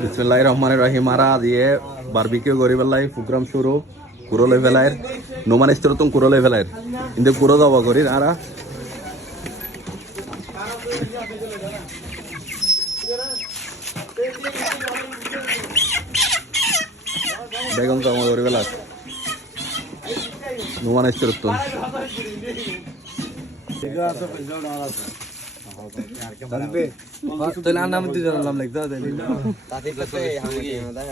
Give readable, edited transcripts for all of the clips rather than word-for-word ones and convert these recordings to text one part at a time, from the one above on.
বিসমিল্লাহির রহমানির রহিম আরা দিয়ে বারবিকিউ করি বেলাই প্রোগ্রাম শুরু কুরো লই ফেলাইর নোমান স্তর তুম কুরো লই ফেলাইর কিন্তু কুরো দাবা করি আরা বেগম কামা করি বেলা নোমান স্তর তুম তাহলে নাম দিতে নাম লিখতে হবে তাতে কত আমি না দা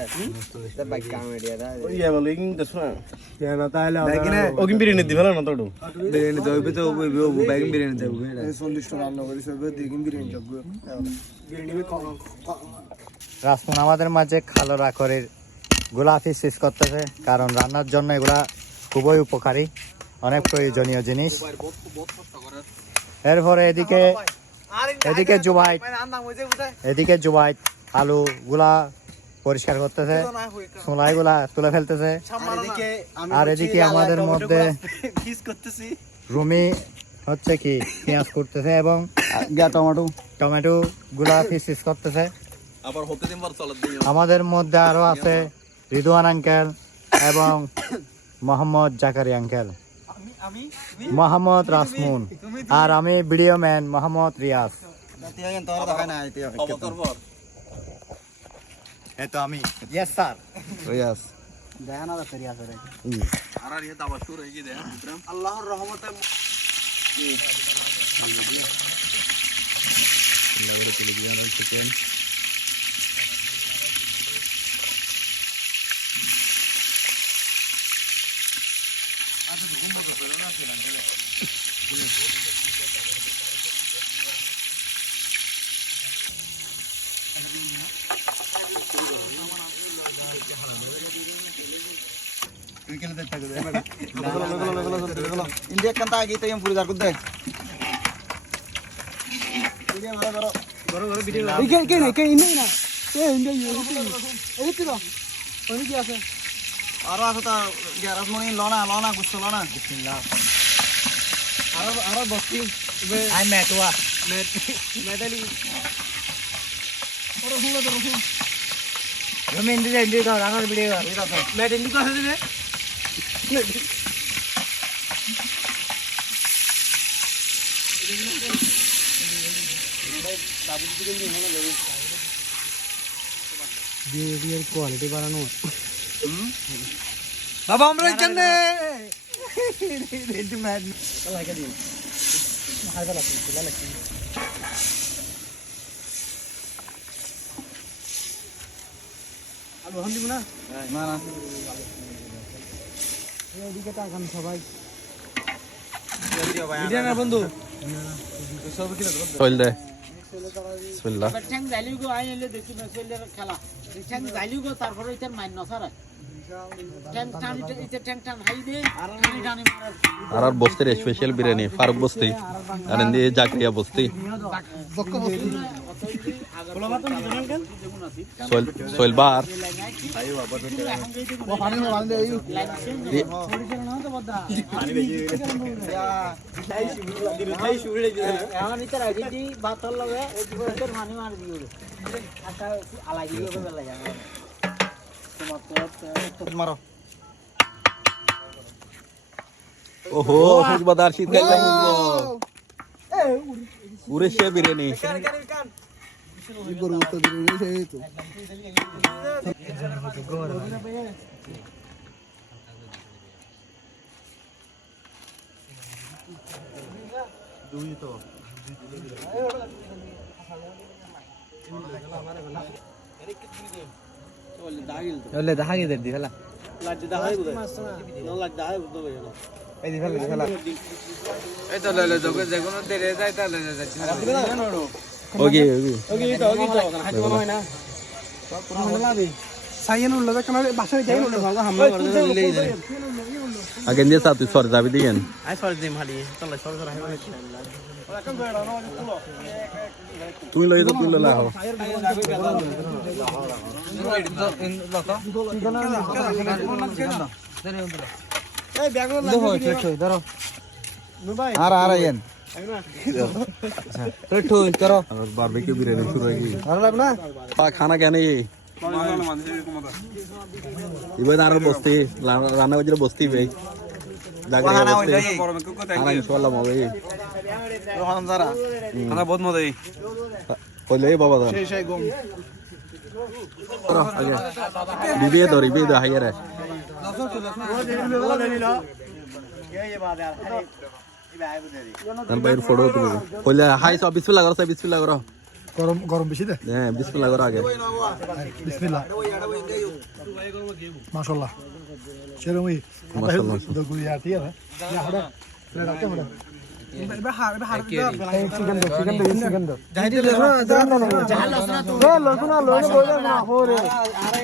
তা বাইক কমেডি দা ইয়া বলে ইং দছনা কেন তাহলে বাইকিনে ওগিন বিরিয়ানি দিবা না তোড়ো বিরিয়ানি যাবে তো বাইকিন বিরিয়ানি যাবে 40 টাকা রান্না করি সব দিকিন বিরিয়ানি যাবে বিরিয়ানি রাসমন আমাদের মাঝে খালো রাখরের গোলাপি শেষ করতেছে কারণ রান্নার জন্য এগুলা খুবই উপকারী অনেক প্রয়োজনীয় জিনিস এরপরে এদিকে জুবাইত আলু গুলা পরিষ্কার করতেছে সোলাই গুলা তুলে ফেলতেছে আর এদিকে আমাদের মধ্যে রুমি হচ্ছে কি পেঁয়াজ করতেছে এবং টমেটো গুলা পিস করতেছে আমাদের মধ্যে আরো আছে রিদওয়ান আঙ্কেল এবং মোহাম্মদ জাকারি আঙ্কেল মোহাম্মদ রাসমুন আর আমি ভিডিও ম্যান মোহাম্মদ রিয়াজ আমি ইয়েস স্যার রিয়াজ আল্লাহর রহমতে চিকেন इंडिया कंता आगे तो ये पूरी कर दे के नहीं ना ए इंडिया ये तो ओनी কি আছে আরো আছে তা গ্যারাজ মনি লনা গুছ লনা বিসমিল্লাহ আরো বস্তি আই মেটুয়া মেডালি ওরে হুলা তো রুম রুমি ইন্ডি দাও রানার ভিডিও মেডালি কো আছে দিবে ভিডিওর কোয়ালিটি বাড়ানো বাবা আমরা এখানে রেড ম্যান লাগা দিই হালকা লাগছে ফুলা লাগছে আলু হাম দিব না না না এদিকে তাকান সবাই ভিডিও না বন্ধু কইল দে বিসমিল্লাহ ঠ্যাং জালিও গো আইলে দেখি মেসেলের খেলা ঠ্যাং জালিও গো তারপরে ইতার মাইন নসারা ঠ্যাং টান ইতে ঠ্যাং টান হাই দে আর টানি মারা আর বস্তির স্পেশাল বিরিয়ানি ফারুক বস্তি আর এন্দি জাকরিয়া বস্তি বক্ক বস্তি গোলা মাতো নিজন কেন যেমন আছে সোহেল বার ও পানি বান দে এই পানি বেশি এই শুড়ে দিলে এখন ইতার আইডি বাতল লগে ওর পানি মার দিও আচ্ছা আলাই দিও বেলা যায় মারো ওহো খুশবাদার শীতকাল মুজবো পুরে সে বিরিয়ানি গরু তো বিরিয়ানি সেই তো দুই তো ওলে দেখা গিয়ে দি ফেলা লাজ দাহাই বুঝা না লাজ দাহাই বুঝা না এই দি ফেলা এই তো ললে যোগে যেগুলো দেরে যায় তা ললে যাচ্ছে ওকে হাতে মনে হয় না সাইয়েন উল্লা কেন বাসায় যাই উল্লা ভাগা হামলা করে দিলেই যায় আগে দিয়ে তুই সর যাবি দিয়েন আই সর দিম হালি চল সর সর হাই তুই লই তো তুই ললা হো এই ব্যাগ ধরো আর আর আইন बारबेक्यू बिरयानी शुरू होगी ভালো লাগবে না खाना क्या नहीं इबे दारो बस्ती राना बजरे बस्ती भाई खाना हो जाए खाना इंशाल्लाह मौके खाना बहुत मजा आई कोई ले बाबा दा সেই গম बीबी दो हायर है भाई फोटो तुम कोई हाई सब बिस्मिल्लाह करो सब बिस्मिल्लाह करो গরম গরম বেশি দে হ্যাঁ বিসমিল্লাহ করো আগে বিসমিল্লাহ মাশাআল্লাহ সেরকমই মাশাআল্লাহ তো গুইয়া ঠিক আছে না হড়া রাখতে হড়া এবার হার চিকেন দো যাই দিলে না লসনা তো লসনা বলে না হরে আরে